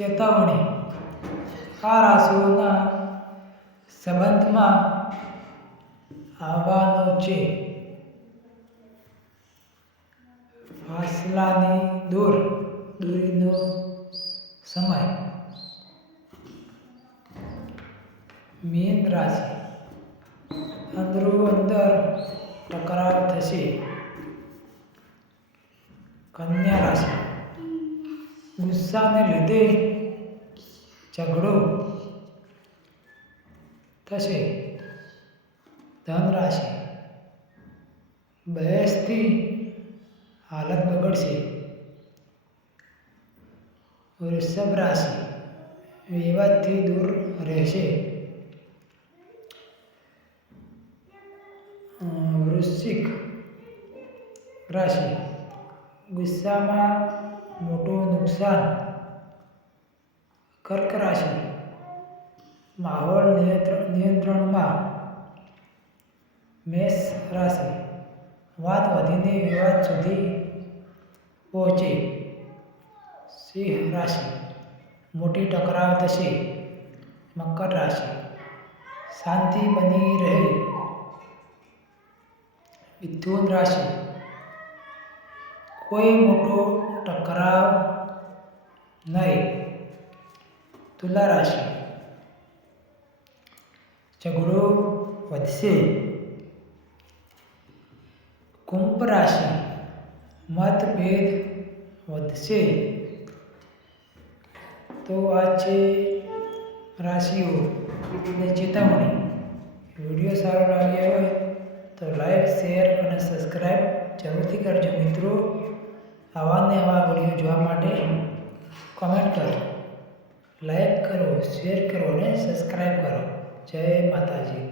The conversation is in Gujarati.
ચેતવણી. આ રાશિઓના સંબંધમાં આવવાનો છે. ફાસલાની દૂર, દૂરીનો સમય. મેન રાશિ. અંદરો અંદર ટકરાવ થશે. કન્યા રાશિ. ગુસ્સાને લીધે ઝઘડો થશે ધન રાશિ બહેસથી હાલત બગડશે વૃષભ રાશિ વિવાદથી દૂર રહેશે અ, વૃશ્ચિક રાશિ ગુસ્સામાં મોટું નુકસાન કર્ક રાશિ માહોલ નિયંત્રણ નિયંત્રણમાં મેષ રાશિ વાત વધીને વિવાદ સુધી પહોંચે. સિંહ રાશિ મોટી ટકરાવ થશે. મકર રાશિ શાંતિ બની રહે. મિથુન રાશિ કોઈ મોટો ટકરાવ નહીં. તુલા રાશિ. ઝઘડો વધશે. કુંભ રાશિ. મતભેદ વધશે. તો આ છે રાશિઓ ચેતવણી વીડિયો સારો લાગ્યો હોય તો લાઈક, શેર અને સબસ્ક્રાઈબ જરૂરથી કરજો મિત્રો. આવા ને આવા વીડિયો જોવા માટે કોમેન્ટ કરો. લાઈક કરો શેર કરો અને સબસ્ક્રાઈબ કરો. જય માતાજી.